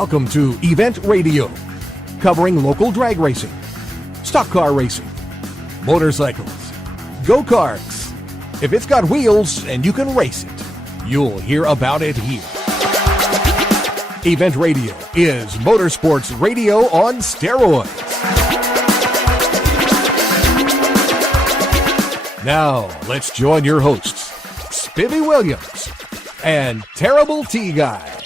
Welcome to Event Radio, covering local drag racing, stock car racing, motorcycles, go-karts. If it's got wheels and you can race it, you'll hear about it here. Event Radio is motorsports radio on steroids. Now, let's join your hosts, Spivvy Williams and Terrible T Guy.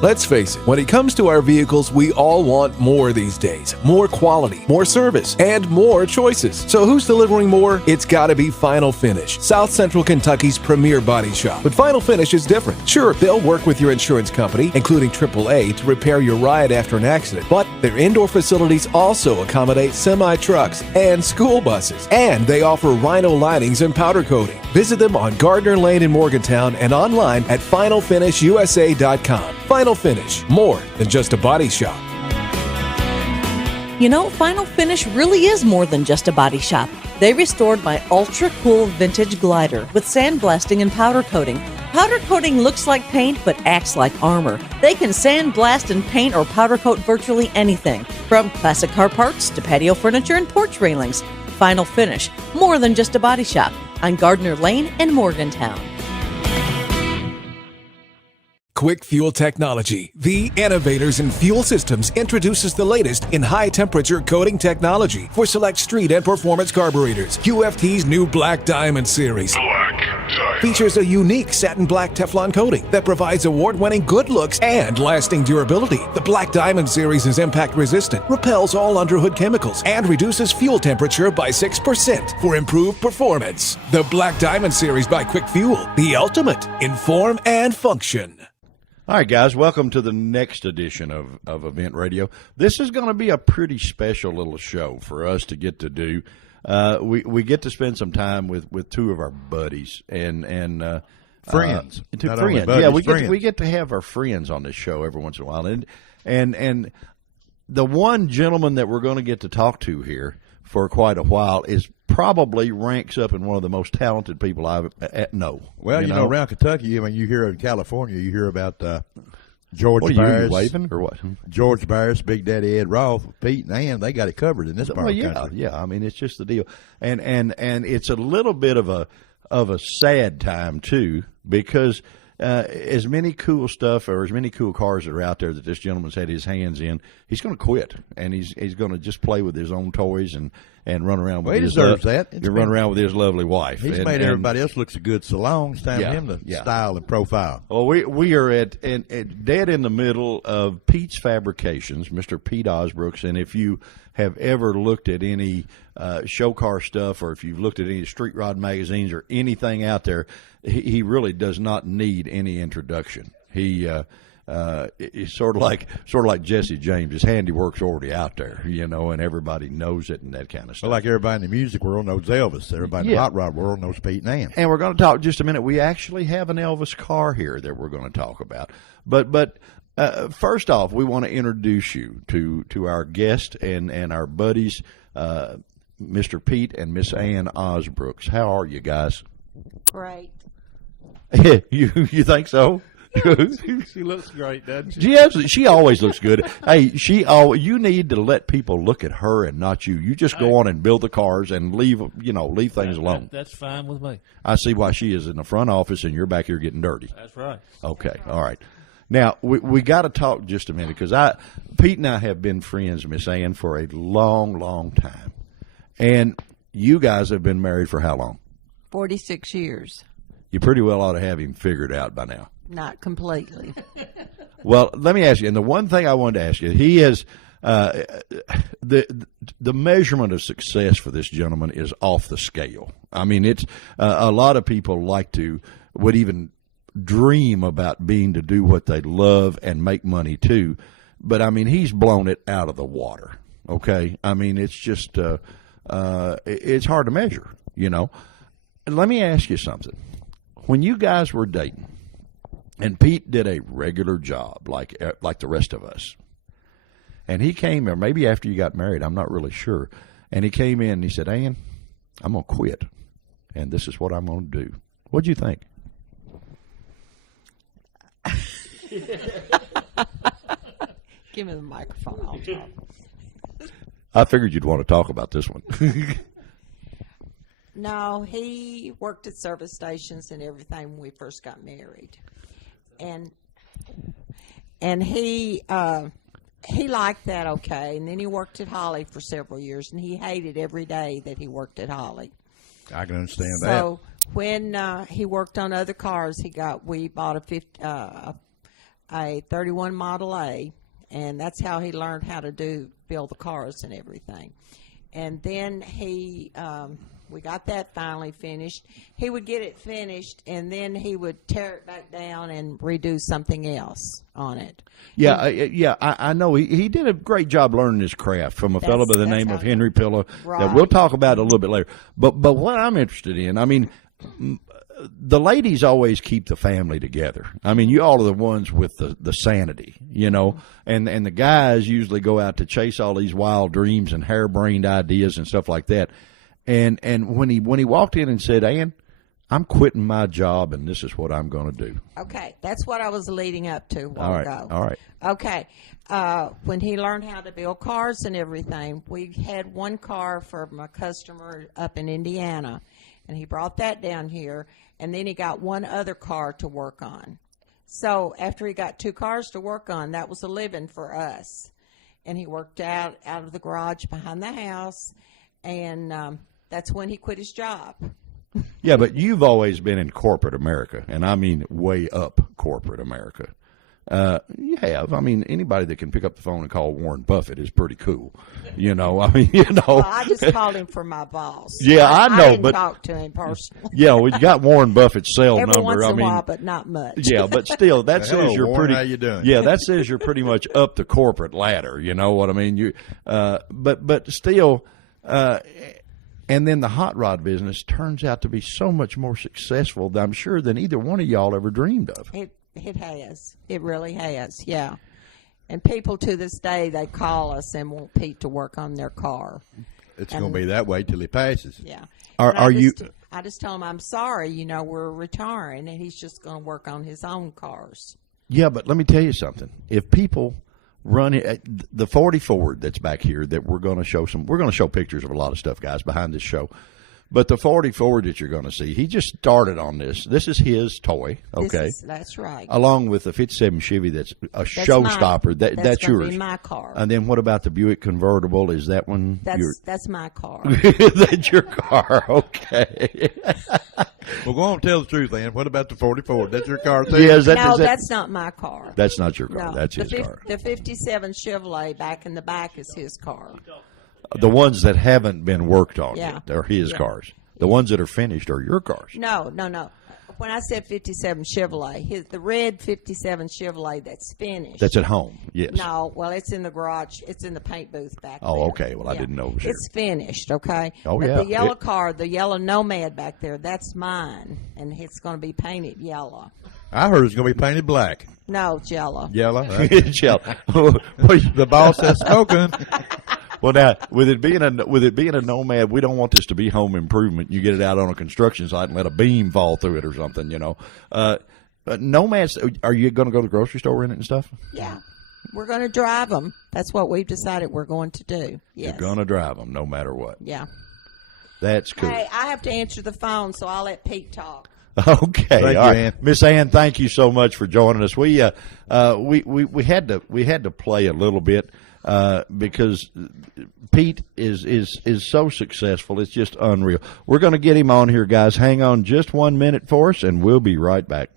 Let's face it, when it comes to our vehicles, we all want more these days. More quality, more service, and more choices. So who's delivering more? It's gotta be Final Finish, South Central Kentucky's premier body shop. But Final Finish is different. Sure, they'll work with your insurance company, including AAA, to repair your ride after an accident. But their indoor facilities also accommodate semi-trucks and school buses. And they offer rhino linings and powder coating. Visit them on Gardner Lane in Morgantown and online at finalfinishusa.com. Final Finish, more than just a body shop. You know, Final Finish really is more than just a body shop. They restored my ultra-cool vintage glider with sandblasting and powder coating. Powder coating looks like paint but acts like armor. They can sandblast and paint or powder coat virtually anything, from classic car parts to patio furniture and porch railings. Final Finish, more than just a body shop, on Gardner Lane in Morgantown. Quick Fuel Technology, the innovators in fuel systems, introduces the latest in high-temperature coating technology for select street and performance carburetors. QFT's new Black Diamond series features a unique satin black Teflon coating that provides award-winning good looks and lasting durability. The Black Diamond series is impact-resistant, repels all underhood chemicals, and reduces fuel temperature by 6% for improved performance. The Black Diamond series by Quick Fuel, the ultimate in form and function. All right, guys, welcome to the next edition of Event Radio. This is going to be a pretty special little show for us to get to do. We get to spend some time with two of our buddies and friends. Two Not friends. Buddies, Yeah, friends. we get to have our friends on this show every once in a while. And the one gentleman that we're going to get to talk to here for quite a while is probably ranks up in one of the most talented people I know. Well, you know, around Kentucky, I mean, you hear in California, you hear about George What are Barris. you waving or what? George Barris, Big Daddy Ed Roth, Pete and Ann, they got it covered in this part of the country. Yeah. I mean, it's just the deal, and it's a little bit of a sad time too, because as many cool stuff or as many cool cars that are out there that this gentleman's had his hands in, he's going to quit, and he's going to just play with his own toys and run around with Well, he his deserves that. run around with his lovely wife. He's made everybody else look so good so long. It's time for him to style and profile. Well, we are at dead in the middle of Pete's Fabrications, Mr. Pete Osbrooks, and if you have ever looked at any show car stuff, or if you've looked at any street rod magazines or anything out there, he really does not need any introduction. He's sort of like Jesse James. His handiwork's already out there, and everybody knows it and that kind of stuff. Well, like everybody in the music world knows Elvis. Everybody in the hot rod world knows Pete and Ann. And we're going to talk just a minute. We actually have an Elvis car here that we're going to talk about. But first off, we want to introduce you to our guest and our buddies, Mr. Pete and Miss Ann Osbrooks. How are you guys? Great. You think so? She looks great, doesn't she? She always looks good. Hey, you need to let people look at her and not you. You just go on and build the cars and leave things alone. That's fine with me. I see why she is in the front office and you're back here getting dirty. That's right. Okay, all right. Now we got to talk just a minute, because Pete and I have been friends, Miss Ann, for a long, long time, and you guys have been married for how long? 46 years. You pretty well ought to have him figured out by now. Not completely. Well, let me ask you, and the one thing I wanted to ask you, he is the measurement of success for this gentleman is off the scale. I mean, it's a lot of people would even dream about being to do what they love and make money too. but I mean, he's blown it out of the water. Okay, I mean, it's just it's hard to measure, you know. And let me ask you something: when you guys were dating, and Pete did a regular job like the rest of us, and he came, or maybe after you got married, I'm not really sure, and he came in and he said, "Ann, I'm gonna quit, and this is what I'm gonna do." What'd you think? Give me the microphone. I'll talk. I figured you'd want to talk about this one. No, he worked at service stations and everything when we first got married, and he liked that okay. And then he worked at Holly for several years, and he hated every day that he worked at Holly. I can understand that. So when he worked on other cars, we bought a 31 Model A, and that's how he learned how to build the cars and everything. And then we got that finally finished. He would get it finished, and then he would tear it back down and redo something else on it. Yeah, I know. He did a great job learning his craft from a fellow by the name of Henry Pillow that we'll talk about a little bit later. But what I'm interested in, I mean, the ladies always keep the family together. I mean, you all are the ones with the sanity, you know, and the guys usually go out to chase all these wild dreams and harebrained ideas and stuff like that. And when he walked in and said, "Ann, I'm quitting my job and this is what I'm going to do." Okay, that's what I was leading up to a while ago. All right. Okay, when he learned how to build cars and everything, we had one car from a customer up in Indiana, and he brought that down here, and then he got one other car to work on. So after he got 2 cars to work on, that was a living for us. And he worked out of the garage behind the house, and that's when he quit his job. Yeah, but you've always been in corporate America, and I mean way up corporate America. You have. I mean, anybody that can pick up the phone and call Warren Buffett is pretty cool. You know, I mean, you know. Well, I just called him for my boss. Yeah, I know, I didn't but talk to him personally. Yeah, we got Warren Buffett's cell Every number. once in I a mean, while, but not much. yeah, but still, that Hello, says you're Warren, pretty. how you doing? Yeah, that says you're pretty much up the corporate ladder. You know what I mean? You, but still. And then the hot rod business turns out to be so much more successful, I'm sure, than either one of y'all ever dreamed of. It has. It really has, yeah. And people to this day, they call us and want Pete to work on their car. It's going to be that way till he passes. Yeah. I just tell him, I'm sorry, you know, we're retiring, and he's just going to work on his own cars. Yeah, but let me tell you something. If people run it, the 40 Ford that's back here that we're going to show pictures of a lot of stuff, guys, behind this show. But the 40 Ford that you're going to see, he just started on this. This is his toy, okay? That's right. Along with the 57 Chevy that's a showstopper. That's yours. Be my car. And then what about the Buick convertible? Is that one? That's my car. That's your car, okay. Well, go on and tell the truth, Ann. What about the 44? That's your car, too? Yeah, that's not my car. That's not your car. No, that's his car. The 57 Chevrolet back in the back is his car. The ones that haven't been worked on Yeah. yet are his cars. The ones that are finished are your cars. No. When I said 57 Chevrolet, the red 57 Chevrolet that's finished. That's at home, yes. No, well, it's in the garage. It's in the paint booth back there. Oh, okay. Well, I didn't know it was here. It's finished, okay? Oh, but yeah. the yellow car, the yellow Nomad back there, that's mine, and it's going to be painted yellow. I heard it's going to be painted black. No, it's yellow. Yellow? Shell. The boss has spoken. Well, now with it being a Nomad, we don't want this to be home improvement. You get it out on a construction site and let a beam fall through it or something, you know. Nomads, are you going to go to the grocery store in it and stuff? Yeah, we're going to drive them. That's what we've decided we're going to do. Yes. You're going to drive them no matter what. Yeah. That's cool. Hey, I have to answer the phone, so I'll let Pete talk. Okay, Thank you, all right. Ann. Miss Ann, thank you so much for joining us. We had to play a little bit because Pete is so successful. It's just unreal. We're going to get him on here, guys. Hang on just 1 minute for us, and we'll be right back.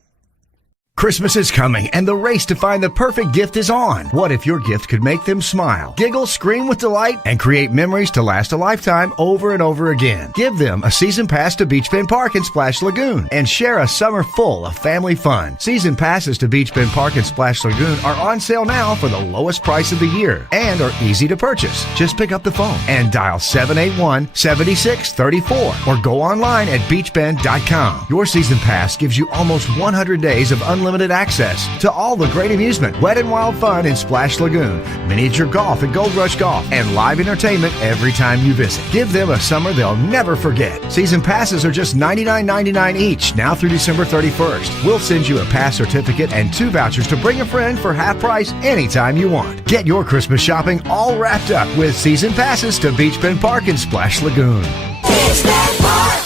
Christmas is coming, and the race to find the perfect gift is on. What if your gift could make them smile, giggle, scream with delight, and create memories to last a lifetime over and over again? Give them a season pass to Beach Bend Park and Splash Lagoon and share a summer full of family fun. Season passes to Beach Bend Park and Splash Lagoon are on sale now for the lowest price of the year and are easy to purchase. Just pick up the phone and dial 781-7634 or go online at beachbend.com. Your season pass gives you almost 100 days of unlimited access to all the great amusement, wet and wild fun in Splash Lagoon, miniature golf at Gold Rush Golf, and live entertainment every time you visit. Give them a summer they'll never forget. Season passes are just $99.99 each, now through December 31st. We'll send you a pass certificate and 2 vouchers to bring a friend for half price anytime you want. Get your Christmas shopping all wrapped up with season passes to Beach Bend Park and Splash Lagoon. Beach Bend Park.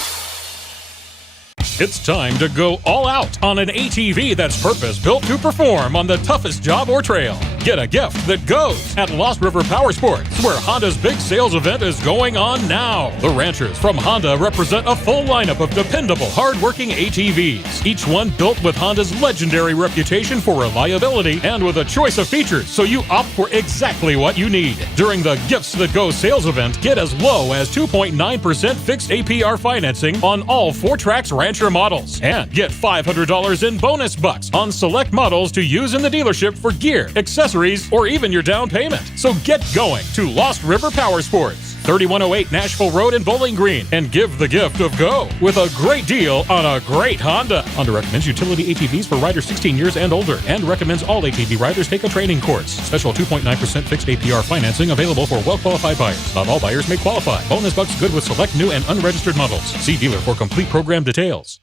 It's time to go all out on an ATV that's purpose-built to perform on the toughest job or trail. Get a gift that goes at Lost River Power Sports, where Honda's big sales event is going on now. The ranchers from Honda represent a full lineup of dependable, hard-working ATVs, each one built with Honda's legendary reputation for reliability and with a choice of features, so you opt for exactly what you need. During the Gifts That Go sales event, get as low as 2.9% fixed APR financing on all 4Trax Rancher models, and get $500 in bonus bucks on select models to use in the dealership for gear, accessories, or even your down payment. So get going to Lost River Power Sports, 3108 Nashville Road in Bowling Green, and give the gift of go with a great deal on a great Honda. Honda recommends utility ATVs for riders 16 years and older, and recommends all ATV riders take a training course. Special 2.9% fixed APR financing available for well-qualified buyers. Not all buyers may qualify. Bonus bucks good with select new and unregistered models. See dealer for complete program details.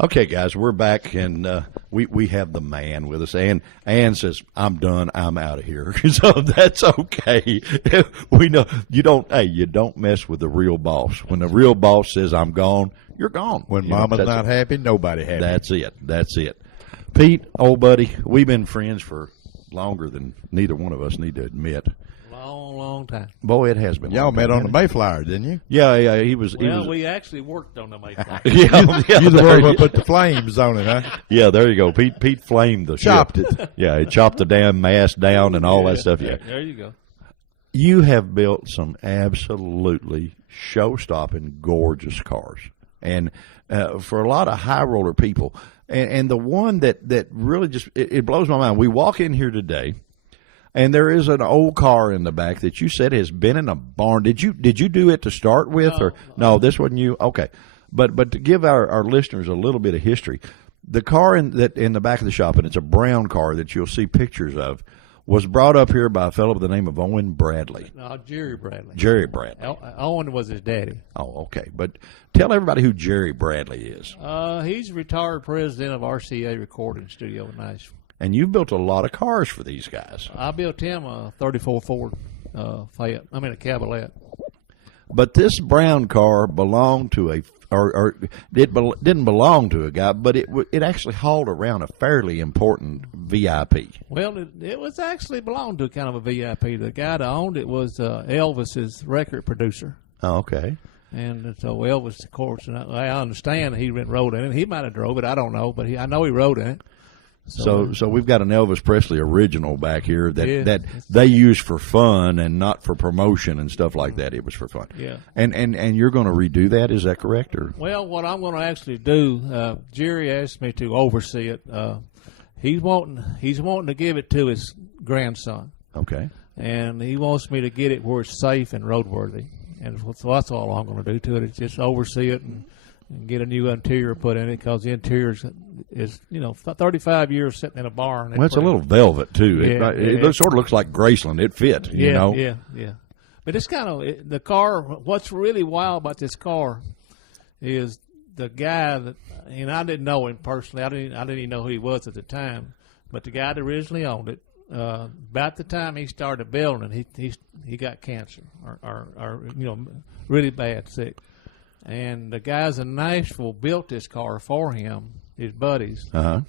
Okay, guys, we're back, and we have the man with us. Ann says, "I'm done. I'm out of here." So that's okay. We know you don't. Hey, you don't mess with the real boss. When the real boss says, "I'm gone," you're gone. When Mama's not happy, nobody happy. That's it. That's it. Pete, old buddy, we've been friends for longer than neither one of us need to admit. Long time. Boy, it has been. Y'all met on the Mayflower, didn't you? Yeah. He was. We actually worked on the Mayflower. yeah, You're the one who put the flames on it, huh? Yeah, there you go. Pete flamed the chopped ship. it. Yeah, he chopped the damn mast down and all that stuff. Yeah, there you go. You have built some absolutely show-stopping, gorgeous cars, and for a lot of high roller people, and the one that really just it blows my mind. We walk in here today. And there is an old car in the back that you said has been in a barn. Did you do it to start with, or no? This wasn't you. Okay, but to give our listeners a little bit of history, the car in the back of the shop, and it's a brown car that you'll see pictures of, was brought up here by a fellow by the name of Owen Bradley. No, Jerry Bradley. Jerry Bradley. Owen was his daddy. Oh, okay. But tell everybody who Jerry Bradley is. He's retired president of RCA Recording Studio in Nashville. And you've built a lot of cars for these guys. I built him a 34 Ford Fayette. I mean a Cabriolet. But this brown car belonged to it didn't belong to a guy, but it actually hauled around a fairly important VIP. Well, it was actually belonged to kind of a VIP. The guy that owned it was Elvis's record producer. Oh, okay. And so Elvis, of course, and I understand he rode in it. He might have drove it. I don't know, but I know he rode in it. So we've got an Elvis Presley original back here that they use for fun and not for promotion and stuff like that. It was for fun. Yeah. And you're going to redo that? Is that correct? Or well, what I'm going to actually do, Jerry asked me to oversee it. He's wanting to give it to his grandson. Okay. And he wants me to get it where it's safe and roadworthy. And so that's all I'm going to do to it is just oversee it and get a new interior put in it, because the interior is 35 years sitting in a barn. Well, it's a little velvet too. Yeah, it sort of looks like Graceland. It fit, you know. Yeah. But it's kind of the car. What's really wild about this car is the guy that, and I didn't know him personally. I didn't even know who he was at the time. But the guy that originally owned it, about the time he started building it, he got cancer or really bad sick. And the guys in Nashville built this car for him, his buddies, and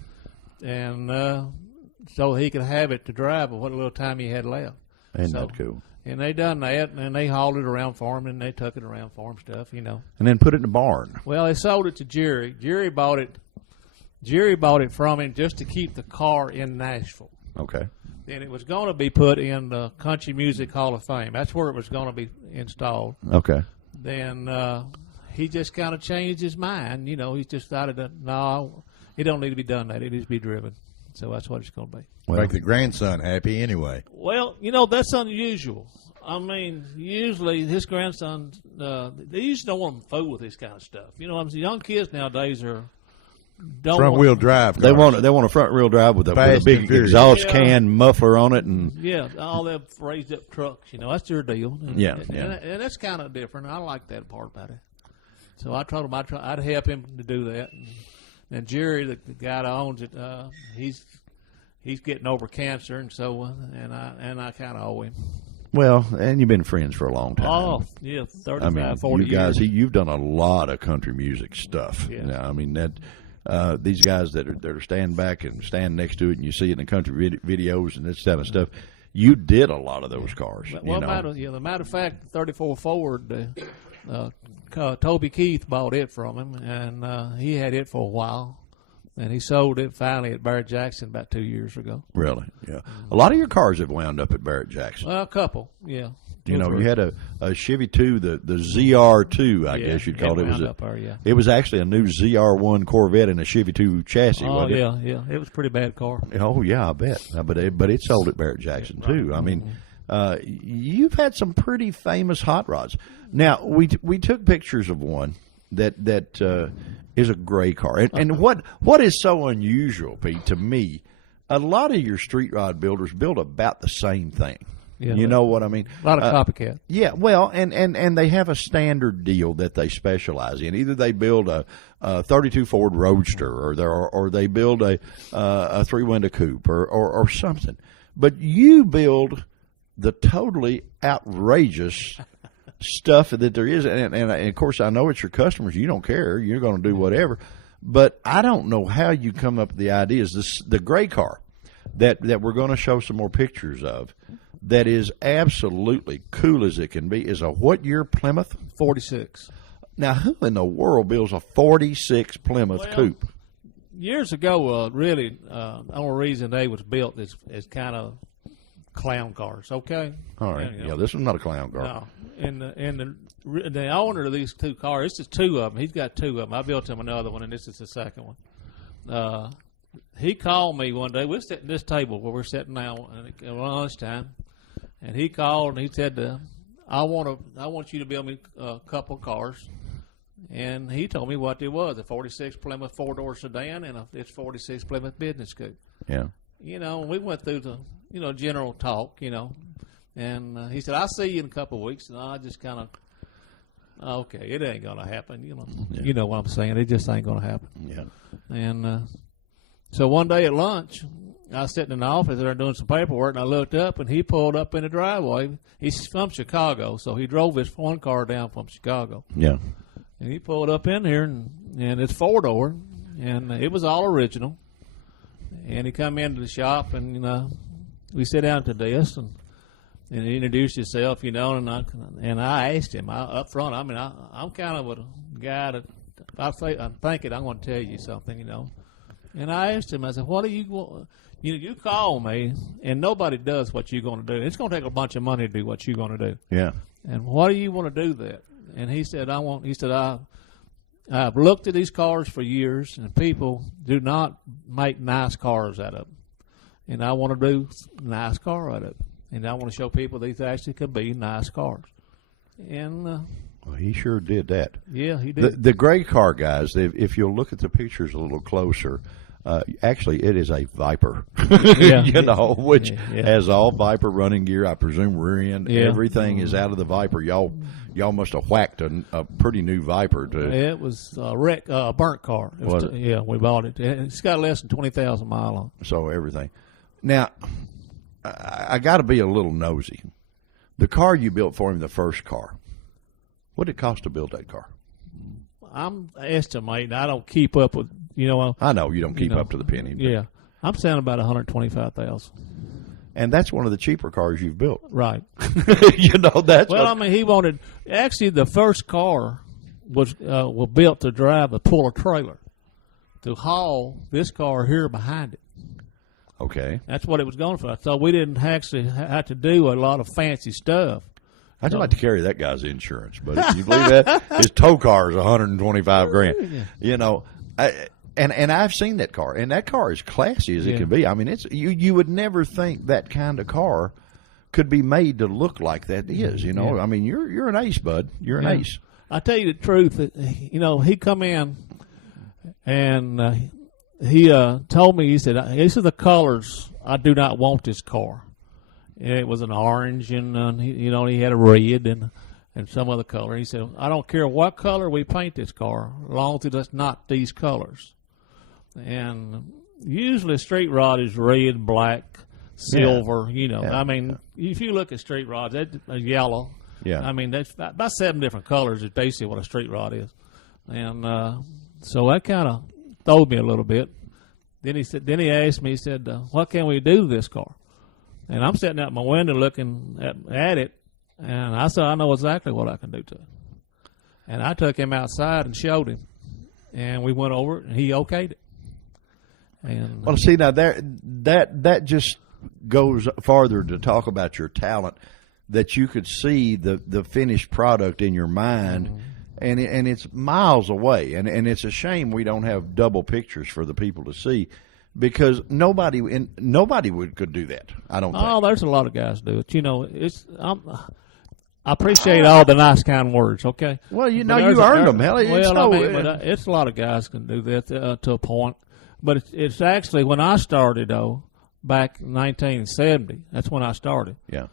so he could have it to drive what little time he had left. Isn't that cool? And they done that, and they hauled it around for him, and they took it around for him, stuff, And then put it in the barn. Well, they sold it to Jerry. Jerry bought it Jerry bought it from him just to keep the car in Nashville. Okay. And it was going to be put in the Country Music Hall of Fame. That's where it was going to be installed. Okay. Then he just kind of changed his mind. You know, he just decided that, no, it don't need to be done that. It needs to be driven. So that's what it's going to be. Make the grandson happy anyway. Well, you know, that's unusual. I mean, usually his grandson, they usually don't want to fool with this kind of stuff. You know, young kids nowadays don't front wheel drive. They want a front wheel drive with a big exhaust can muffler on it, and all them raised up trucks. You know, that's their deal. And, and that's kind of different. I like that part about it. So I told him I'd help him to do that. And Jerry, the guy that owns it, he's getting over cancer, and so and I kind of owe him. Well, and you've been friends for a long time. Oh, yeah, 35, 40 you guys, years. You've done a lot of country music stuff. Yeah. Now, I mean, that these guys that are standing back and stand next to it, and you see it in the country videos and this kind of stuff, you did a lot of those cars. Well, the matter of fact, 34 Ford, Toby Keith bought it from him, and he had it for a while. And he sold it finally at Barrett Jackson about 2 years ago. Really? Yeah. A lot of your cars have wound up at Barrett Jackson. Well, a couple, yeah. You know, you had a Chevy 2, the ZR2, I guess you'd call it. It was actually a new ZR1 Corvette in a Chevy 2 chassis, wasn't it? Yeah. It was a pretty bad car. Oh, yeah, I bet. But it sold at Barrett Jackson, too. I mean, you've had some pretty famous hot rods. Now, we took pictures of one that is a gray car. And what is so unusual, Pete, to me, a lot of your street rod builders build about the same thing. Yeah, you know what I mean? A lot of copycat. Yeah, well, and they have a standard deal that they specialize in. Either they build a 32 Ford Roadster, or they build a 3-window coupe, or something. But you build the totally outrageous stuff that there is, and of course I know it's your customers. You don't care. You're going to do whatever. But I don't know how you come up with the ideas. The gray car that we're going to show some more pictures of, that is absolutely cool as it can be, is a what year Plymouth? 46. Now, who in the world builds a 46 Plymouth coupe? Years ago, really, the only reason they was built is kind of clown cars. Okay. All right. And, this is not a clown car. No. And the owner of these two cars, it's just two of them. He's got two of them. I built him another one, and this is the second one. He called me one day. We're sitting at this table where we're sitting now at lunchtime, and he called and he said, "I want you to build me a couple of cars." And he told me what it was: a 46 Plymouth 4-door sedan and it's 46 Plymouth business coupe. Yeah. You know, we went through the general talk. And he said, "I'll see you in a couple of weeks." And I just kind of, okay, it ain't gonna happen. You know what I'm saying? It just ain't gonna happen. Yeah. And so one day at lunch, I was sitting in the office there doing some paperwork, and I looked up, and he pulled up in the driveway. He's from Chicago, so he drove his one car down from Chicago. Yeah. And he pulled up in here, and it's 4-door, and it was all original. And he come into the shop, and we sit down at the desk, and he introduced himself, and I asked him up front. I mean, I'm kind of a guy that if I'm thinking I'm going to tell you something, And I asked him, I said, "What do you want? You call me, and nobody does what you're going to do. It's going to take a bunch of money to do what you're going to do. Yeah. And why do you want to do that?" And he said, "I've looked at these cars for years, and people do not make nice cars out of them. And I want to do a nice car out of it. And I want to show people these actually could be nice cars." And well, he sure did that. Yeah, he did. The gray car, guys, if you'll look at the pictures a little closer, actually it is a Viper, which has all Viper running gear. I presume rear end. Yeah. Everything is out of the Viper. Y'all must have whacked a pretty new Viper. It was a burnt car. We bought it. It's got less than 20,000 miles on it. So everything. Now, I got to be a little nosy. The car you built for him, the first car, what did it cost to build that car? I'm estimating. I don't keep up with, I know you don't keep up to the penny. Yeah. I'm saying about $125,000. And that's one of the cheaper cars you've built. Right. That's well, he wanted, actually the first car was built to pull a trailer. to haul this car here behind it. Okay. That's what it was going for. So we didn't actually have to do a lot of fancy stuff. I'd like to carry that guy's insurance, but if you believe that, his tow car is $125,000. You know, and I've seen that car, and that car is classy as it can be. I mean, it's you would never think that kind of car could be made to look like that is. You know, I mean, you're an ace, bud. You're an ace. I tell you the truth. You know, he come in and he told me, he said, "These are the colors I do not want this car." And it was an orange, and he had a red and some other color. He said, "I don't care what color we paint this car, as long as it's not these colors." And usually street rod is red, black, silver. You know, I mean, if you look at street rods, that's yellow. Yeah. I mean, that's about 7 different colors is basically what a street rod is. And so that kind of throwed me a little bit. Then he asked me, he said, "What can we do to this car?" And I'm sitting out my window looking at it, and I said, "I know exactly what I can do to it." And I took him outside and showed him, and we went over it, and he okayed it. And well, see, now that just goes farther to talk about your talent, that you could see the finished product in your mind, and it's miles away, and it's a shame we don't have double pictures for the people to see. Because nobody could do that. I don't think. Oh, there's a lot of guys do it. You know, I appreciate all the nice, kind words. Okay. Well, you earned them. Hell, it's a lot of guys can do that to a point. But it's actually when I started though, back in 1970. That's when I started. Yeah.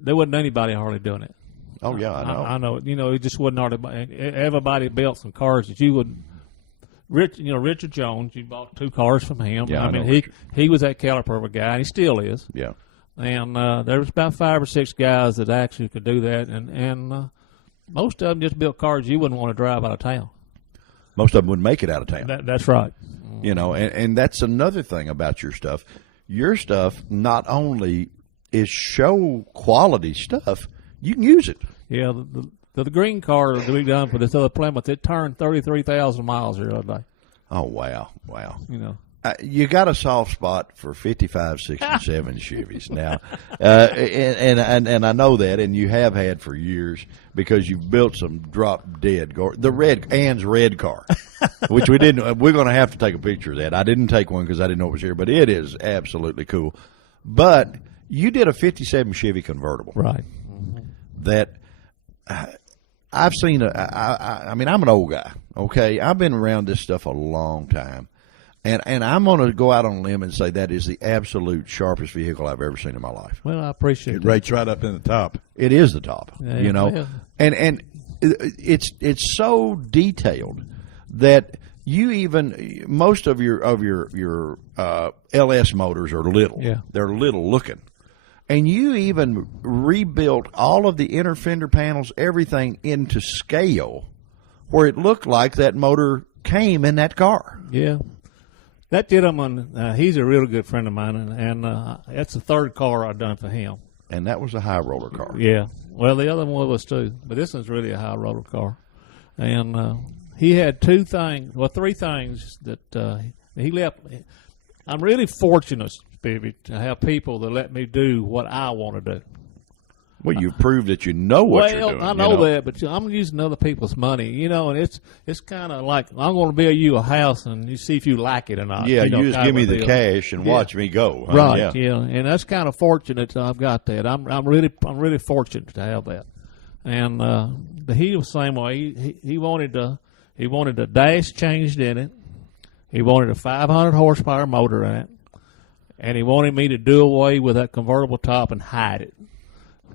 There wasn't anybody hardly doing it. Oh yeah, I know. I know. You know, it just wasn't hardly. Everybody built some cars that you would. Richard Jones, you bought 2 cars from him. Yeah, I mean, he was that caliber of a guy, and he still is. Yeah. And there was about 5 or 6 guys that actually could do that, and most of them just built cars you wouldn't want to drive out of town. Most of them wouldn't make it out of town. That's right. You know, and that's another thing about your stuff. Your stuff not only is show quality stuff, you can use it. Yeah, the green car that we done for this other Plymouth, it turned 33,000 miles the other day. Oh, wow. You know. You got a soft spot for 55, 67 Chevys now. And I know that, and you have had for years because you've built some drop dead. Ann's red car, which we didn't. We're going to have to take a picture of that. I didn't take one because I didn't know it was here, but it is absolutely cool. But you did a 57 Chevy convertible. Right. That I've seen. I mean, I'm an old guy. Okay, I've been around this stuff a long time, and I'm going to go out on a limb and say that is the absolute sharpest vehicle I've ever seen in my life. Well, I appreciate it. It rates right up in the top. It is the top. Yeah, you know, yeah. and it's so detailed that you even most of your LS motors are little. Yeah. They're little looking. And you even rebuilt all of the inner fender panels, everything into scale, where it looked like that motor came in that car. Yeah. That gentleman, he's a real good friend of mine, and that's the 3rd car I've done for him. And that was a high roller car. Yeah. Well, the other one was too, but this one's really a high roller car. And he had 3 things that he left. I'm really fortunate, baby, to have people that let me do what I want to do. Well, you've proved that you know what you're doing. I know that, but I'm using other people's money, and it's kind of like I'm going to build you a house and you see if you like it or not. Yeah, you just give me the cash and watch me go. Huh? Right, yeah, and that's kind of fortunate I've got that. I'm really fortunate to have that. And but he was the same way. He wanted a dash changed in it. He wanted a 500 horsepower motor in it, and he wanted me to do away with that convertible top and hide it.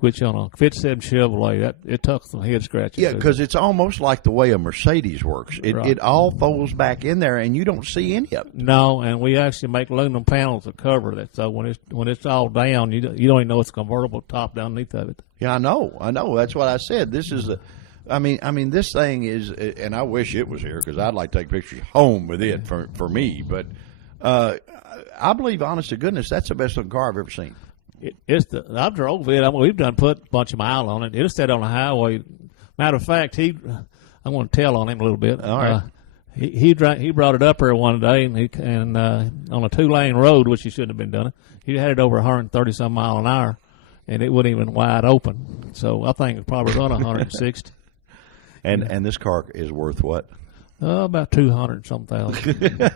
Which on a 57 Chevrolet, it took some head scratches. Yeah, because it's almost like the way a Mercedes works. It all folds back in there, and you don't see any of it. No, and we actually make aluminum panels that cover that. So when it's all down, you don't even know it's a convertible top underneath of it. Yeah, I know. That's what I said. This is I mean, this thing is, and I wish it was here because I'd like to take pictures home with it for me. But I believe, honest to goodness, that's the best looking car I've ever seen. I've drove it. We've done put a bunch of mile on it. It'll stay on the highway. Matter of fact, I'm going to tell on him a little bit. All right. he brought it up here one day, and on a 2-lane road, which he shouldn't have been doing. He had it over 130 some mile an hour, and it wasn't even wide open. So I think it probably run 160. And this car is worth what? About 200 some thousand.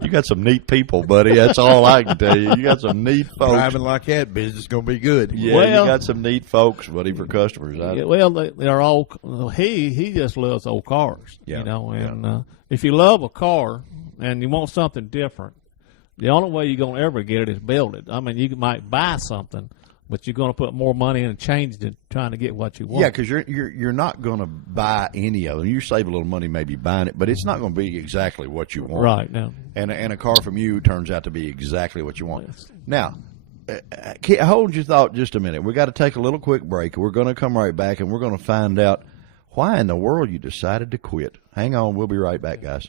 You got some neat people, buddy. That's all I can tell you. You got some neat folks. Driving like that, business is going to be good. Yeah, you got some neat folks, buddy, for customers. Yeah, well, they're all. He just loves old cars. Yeah, you know, and if you love a car and you want something different, the only way you're going to ever get it is build it. I mean, you might buy something, but you're going to put more money in and change it trying to get what you want. Yeah, because you're not going to buy any of them. You save a little money maybe buying it, but it's not going to be exactly what you want. Right now. And a car from you turns out to be exactly what you want. Yes. Now, hold your thought just a minute. We got to take a little quick break. We're going to come right back, and we're going to find out why in the world you decided to quit. Hang on. We'll be right back, guys.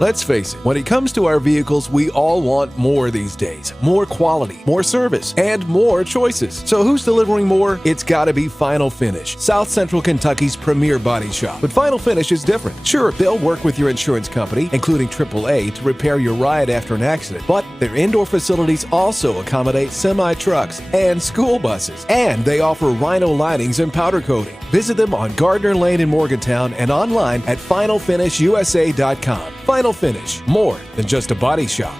Let's face it, when it comes to our vehicles, we all want more these days. More quality, more service, and more choices. So who's delivering more? It's gotta be Final Finish, South Central Kentucky's premier body shop. But Final Finish is different. Sure, they'll work with your insurance company, including AAA, to repair your ride after an accident. But their indoor facilities also accommodate semi-trucks and school buses. And they offer Rhino linings and powder coating. Visit them on Gardner Lane in Morgantown and online at finalfinishusa.com. Final Finish, more than just a body shop.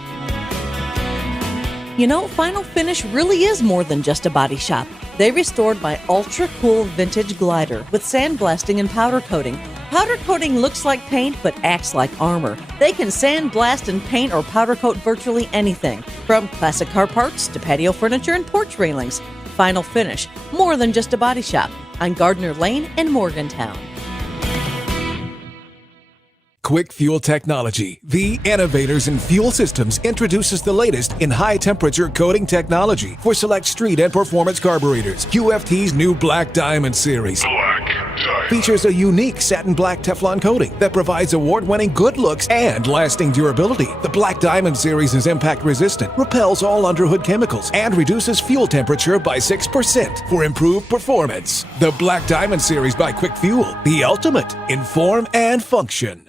You know, Final Finish really is more than just a body shop. They restored my ultra-cool vintage glider with sandblasting and powder coating. Powder coating looks like paint but acts like armor. They can sandblast and paint or powder coat virtually anything, from classic car parts to patio furniture and porch railings. Final Finish, more than just a body shop, on Gardner Lane in Morgantown. Quick Fuel Technology, the innovators in fuel systems, introduces the latest in high-temperature coating technology for select street and performance carburetors. QFT's new Black Diamond series features a unique satin black Teflon coating that provides award-winning good looks and lasting durability. The Black Diamond series is impact-resistant, repels all underhood chemicals, and reduces fuel temperature by 6% for improved performance. The Black Diamond series by Quick Fuel, the ultimate in form and function.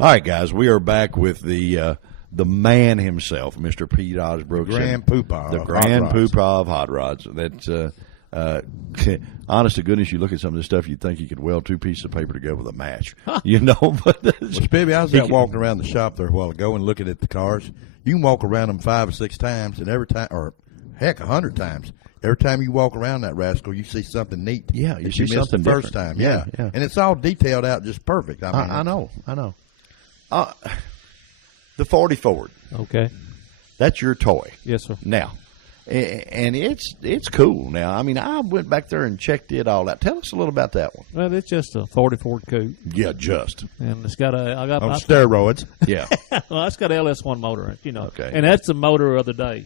All right, guys, we are back with the man himself, Mr. Pete Osbrooks. The Grand Poobah. The Grand Poobah of hot rods. That's honest to goodness, you look at some of this stuff, you'd think you could weld 2 pieces of paper together with a match. You know, but Spivvy, I was out walking around the shop there a while ago and looking at the cars. You can walk around them 5 or 6 times, and every time, or heck, 100 times. Every time you walk around that rascal, you see something neat. Yeah, you see missed something the first different. time. Yeah, and it's all detailed out just perfect. I know. The 40 Ford. Okay. That's your toy. Yes, sir. Now, and it's cool. Now, I mean, I went back there and checked it all out. Tell us a little about that one. Well, it's just a 40 Ford coupe. Yeah, just. And it's got on steroids. Yeah. Well, it's got an LS1 motor in it, you know. Okay. And that's the motor of the day.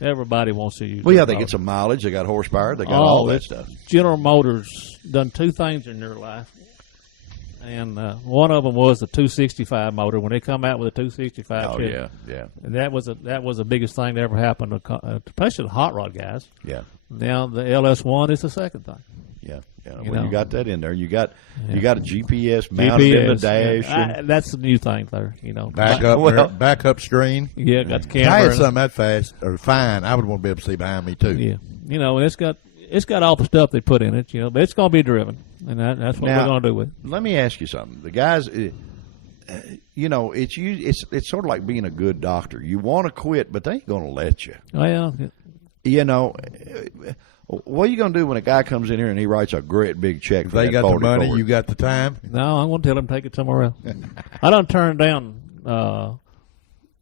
Everybody wants to use. Well, yeah, they motor. get some mileage. They got horsepower. They got all that stuff. General Motors done 2 things in their life. And one of them was the 265 motor when they come out with a 265. Oh Chevy. yeah. And that was the biggest thing that ever happened, especially the hot rod guys. Yeah. Now the LS1 is the second thing. Yeah. You you got that in there. You got a GPS mounted in the dash. Yeah. That's the new thing there. You know, Backup screen. Yeah, got the camera. If I had something that fast or fine, I would want to be able to see behind me too. Yeah, you know, and it's got all the stuff they put in it. You know, but it's going to be driven, and that's what we're going to do with it. Let me ask you something. The guys, you know, it's sort of like being a good doctor. You want to quit, but they ain't going to let you. Well, you know, what are you going to do when a guy comes in here and he writes a great big check? If for they that got the 40 money, Ford? you got the time. No, I'm going to tell them to take it somewhere else. I don't turn down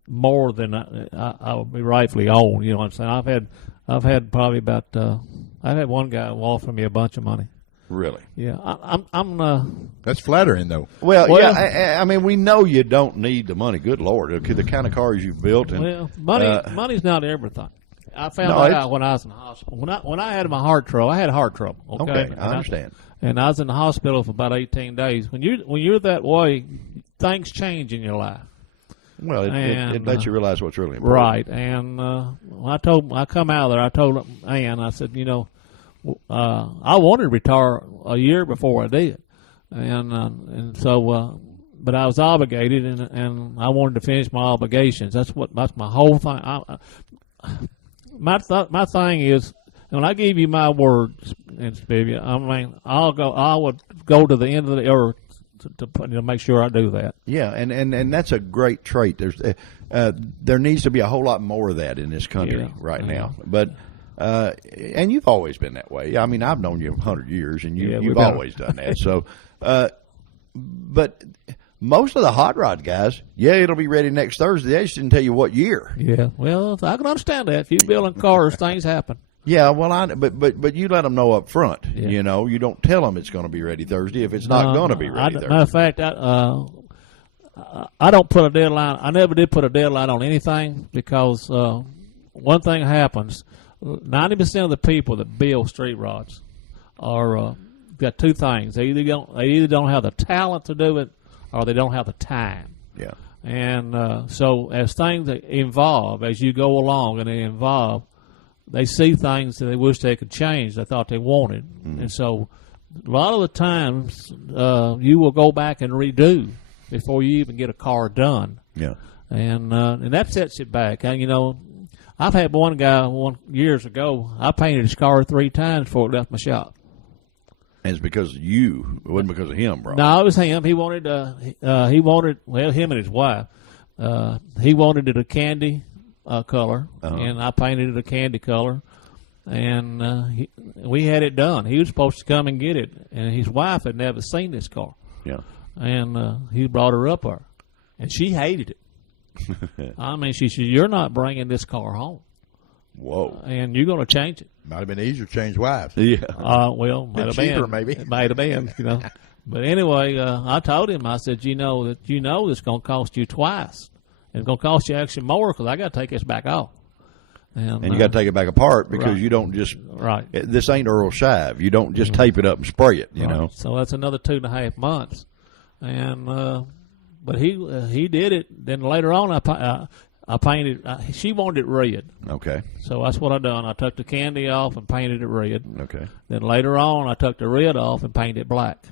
more than I would be rightfully owned. You know what I'm saying? I've had probably about I've had one guy offer me a bunch of money. Really? Yeah, I'm. That's flattering, though. Well, yeah. I mean, we know you don't need the money. Good Lord, the kind of cars you've built. And, money's not everything. I found that out when I was in the hospital. When I had my heart trouble, I had heart trouble. Okay, I understand. And I was in the hospital for about 18 days. When you're that way, things change in your life. Well, it lets you realize what's really important. Right. And when I come out of there, I told Ann, I said, you know, I wanted to retire a year before I did. and so. But I was obligated, and I wanted to finish my obligations. That's my whole thing. My thing is, when I give you my word, Vivian, I mean, I would go to the end of the earth to make sure I do that. Yeah, and that's a great trait. There needs to be a whole lot more of that in this country right now. But and you've always been that way. I mean, I've known you 100 years, and you've always done that. So, but most of the hot rod guys, it'll be ready next Thursday. They just didn't tell you what year. Yeah, well, I can understand that. If you're building cars, things happen. Yeah, well, but you let them know up front. Yeah. You know, you don't tell them it's going to be ready Thursday if it's not going to be ready Thursday. Matter of fact, I don't put a deadline. I never did put a deadline on anything because one thing happens: 90% of the people that build street rods are got two things. They either don't have the talent to do it, or they don't have the time. Yeah. And so as things evolve, as you go along and they evolve, they see things that they wish they could change, they thought they wanted. Mm-hmm. And so a lot of the times you will go back and redo before you even get a car done. Yeah. And that sets it back. And, I've had one guy years ago, I painted his car 3 times before it left my shop. And it's because of you. It wasn't because of him, bro. No, it was him. He wanted, him and his wife, he wanted it a candy color, and I painted it a candy color, and we had it done. He was supposed to come and get it, and his wife had never seen this car. Yeah. And he brought her up there, and she hated it. I mean, she said, "You're not bringing this car home." Whoa. And you're going to change it. Might have been easier to change wives. Yeah. Well, might have cheaper, been. maybe. It might have been, But anyway, I told him, I said, that it's going to cost you twice. It's going to cost you actually more because I got to take this back off. And you got to take it back apart because you don't just This ain't Earl Shive. You don't just tape it up and spray it. You know. So that's another 2.5 months, and but he did it. Then later on, I painted. She wanted it red. Okay. So that's what I done. I took the candy off and painted it red. Okay. Then later on, I took the red off and painted it black.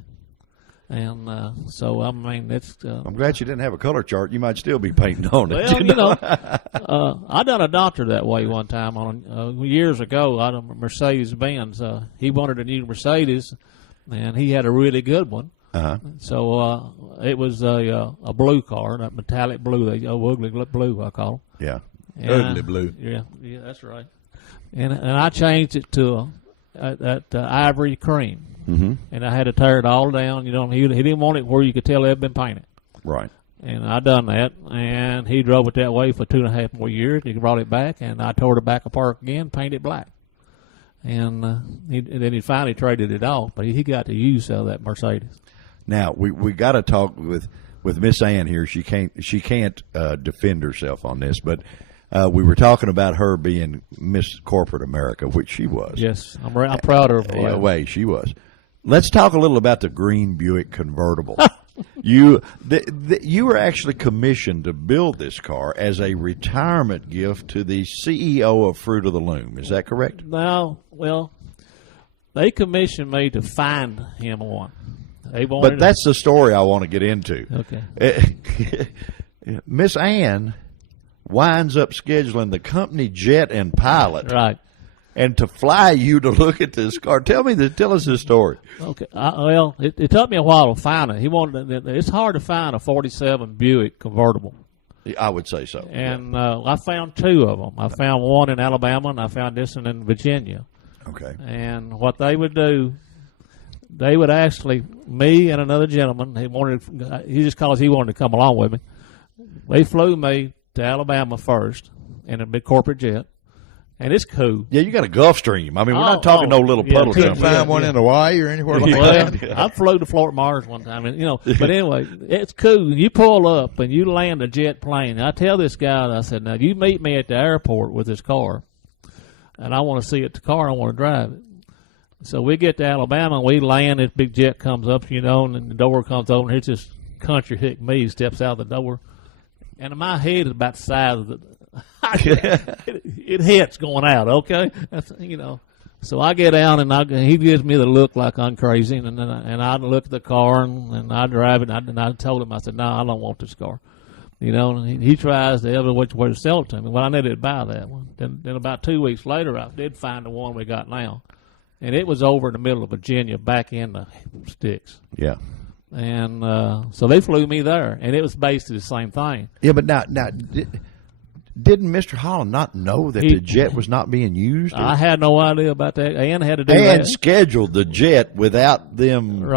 And so I mean, it's. I'm glad you didn't have a color chart. You might still be painting on it. Well, I done a doctor that way one time on years ago. I done Mercedes Benz. He wanted a new Mercedes, and he had a really good one. Uh-huh. So it was a blue car, that metallic blue, ugly blue, I call them. Yeah, ugly blue. Yeah, that's right. And I changed it to that ivory cream. Mm-hmm. And I had to tear it all down. He didn't want it where you could tell it had been painted. Right. And I done that, and he drove it that way for 2.5 more years. He brought it back, and I tore it back apart again, painted it black. And then he finally traded it off, but he got to use that Mercedes. Now we got to talk with Miss Ann here. She can't defend herself on this, but we were talking about her being Miss Corporate America, which she was. Yes, I'm proud of her. In a way, she was. Let's talk a little about the green Buick convertible. You were actually commissioned to build this car as a retirement gift to the CEO of Fruit of the Loom. Is that correct? No, well, they commissioned me to find him one. But that's the story I want to get into. Okay. Miss Ann winds up scheduling the company jet and pilot, right, and to fly you to look at this car. Tell us this story. Okay. Well, it took me a while to find it. It's hard to find a '47 Buick convertible. I would say so. And I found 2 of them. I found one in Alabama, and I found this one in Virginia. Okay. And what they would do, they would actually, me and another gentleman, he just called us, he wanted to come along with me. They flew me to Alabama first in a big corporate jet, and it's cool. Yeah, you got a Gulfstream. I mean, we're not talking no little puddle. Couldn't find one in Hawaii or anywhere like that. I flew to Fort Myers one time, and but anyway, it's cool. You pull up and you land a jet plane. I tell this guy, I said, now you meet me at the airport with this car, and I want to see the car. I want to drive it. So we get to Alabama, and we land. This big jet comes up, and the door comes open. Here's this country hick me steps out of the door, and my head is about the size of it hits going out. Okay, that's So I get down, and he gives me the look like I'm crazy, and I look at the car, and I drive it, and I told him, I said, no, I don't want this car. You know, and he tries to ever which way to sell it to me. Well, I needed to buy that one. Then about 2 weeks later, I did find the one we got now. And it was over in the middle of Virginia, back in the sticks. Yeah. And so they flew me there, and it was basically the same thing. Yeah, but now didn't Mr. Holland not know that the jet was not being used? I had no idea about that. Ann had to do that. And scheduled the jet without them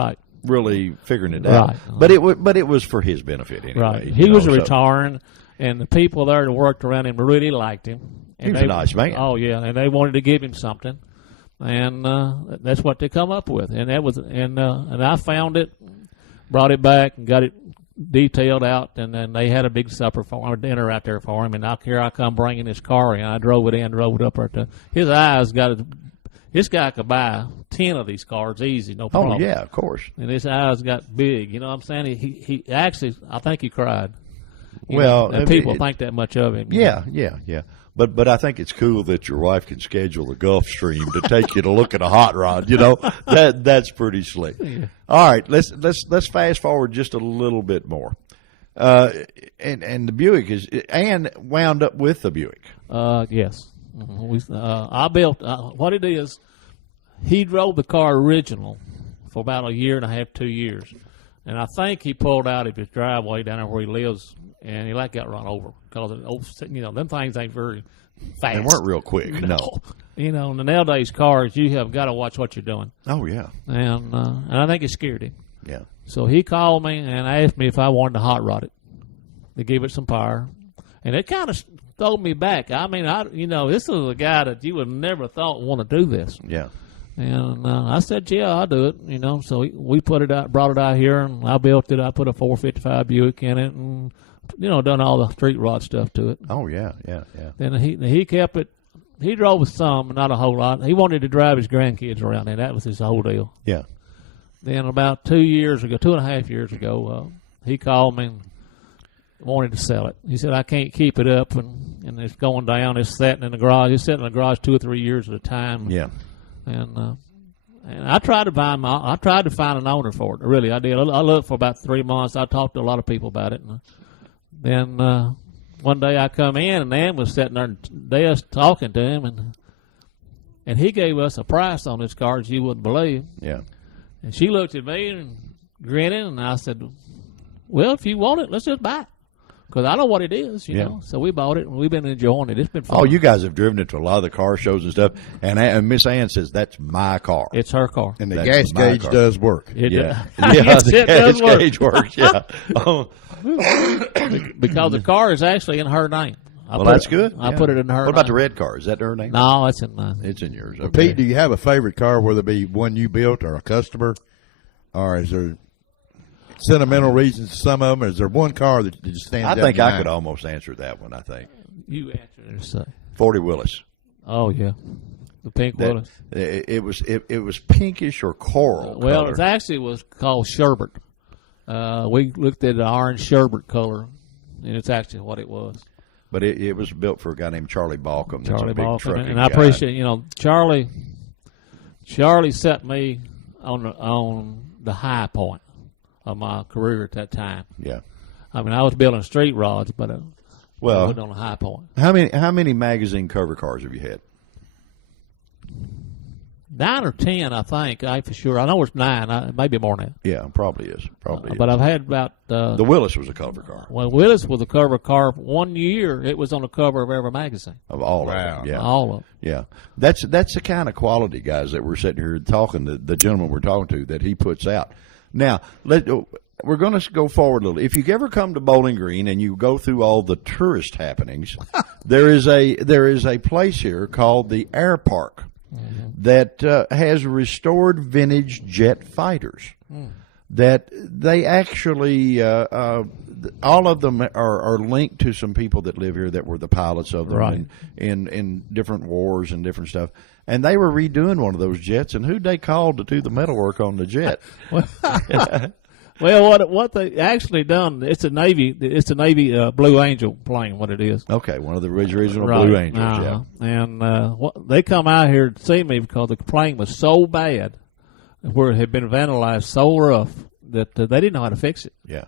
really figuring it out. Right. But it was for his benefit anyway. Right. He was retiring, and the people there that worked around him really liked him. And he was a nice man. Oh yeah, and they wanted to give him something, and that's what they come up with. And that was and I found it, brought it back, and got it detailed out, and then they had a big supper for him, dinner out there for him. And here I come bringing his car in. I drove it up right there. His eyes got it. This guy could buy 10 of these cars easy, no problem. Oh, yeah, of course. And his eyes got big. You know what I'm saying? He actually, I think he cried. Well, and people think that much of him. Yeah. But I think it's cool that your wife can schedule the Gulf Stream to take you to look at a hot rod. You know, that's pretty slick. Yeah. All right, let's fast forward just a little bit more. And the Buick Ann wound up with the Buick. Yes. I built what it is. He drove the car original for about a year and a half, 2 years, and I think he pulled out of his driveway down there where he lives, and he got run over because them things ain't very fast. They weren't real quick. No. You know, in the nowadays cars, you have got to watch what you're doing. Oh yeah. And I think it scared him. Yeah. So he called me and asked me if I wanted to hot rod it, to give it some power, and it kind of throw me back. I mean, this is a guy that you would never thought want to do this. Yeah. And I said, yeah, I'll do it. You know, so we put it out, brought it out here, and I built it. I put a 455 Buick in it, and done all the street rod stuff to it. Oh yeah. Then he kept it. He drove with some, not a whole lot. He wanted to drive his grandkids around, and that was his whole deal. Yeah. Then about 2.5 years ago, he called me and wanted to sell it. He said, I can't keep it up, and it's going down. It's sitting in the garage. It's sitting in the garage 2 or 3 years at a time. Yeah. And I tried to find an owner for it. Really, I did. I looked for about 3 months. I talked to a lot of people about it. And then one day I come in, and Ann was sitting there desk talking to him, and he gave us a price on this car that you wouldn't believe. Yeah. And she looked at me and grinning, and I said, well, if you want it, let's just buy it. Because I know what it is, you know. So we bought it, and we've been enjoying it. It's been fun. Oh, you guys have driven it to a lot of the car shows and stuff. And Miss Ann says, that's my car. It's her car. And the gas gauge does work. It does. Yes, the gas gauge works, yeah. Because the car is actually in her name. That's good. I put it in her name. What about the red car? Is that her name? No, it's in mine. It's in yours. Okay. Pete, do you have a favorite car, whether it be one you built or a customer? Or is there sentimental reasons to some of them? Or is there one car that just stands out? I think I could almost answer that one, I think. You answer it. Say. 40 Willis. Oh, yeah. The pink Willis. It was pinkish or coral well, color. It actually was called sherbet. We looked at the orange sherbet color, and it's actually what it was. But it was built for a guy named Charlie Balcom. Charlie Balcom, and I appreciate Charlie set me on the high point of my career at that time. Yeah, I mean I was building street rods, but I was on a high point. How many magazine cover cars have you had? 9 or 10, I think. I for sure. I know it's 9. Maybe more than that. Yeah, probably is. But I've had about. The Willis was a cover car. Well, Willis was a cover car. 1 year, it was on the cover of every magazine. Of all of them. Yeah. All of them. Yeah. That's the kind of quality, guys, that we're sitting here talking. The gentleman we're talking to that he puts out. Now, we're going to go forward a little. If you ever come to Bowling Green and you go through all the tourist happenings, there is a place here called the Air Park. Mm-hmm. That has restored vintage jet fighters. That they actually, all of them are linked to some people that live here that were the pilots of them in different wars and different stuff. And they were redoing one of those jets, and who'd they call to do the metalwork on the jet? Well, what they actually done? It's a Navy Blue Angel plane. What it is? Okay, one of the original Right. Blue Angels. Yeah. And they come out here to see me because the plane was so bad, where it had been vandalized so rough that they didn't know how to fix it. Yeah.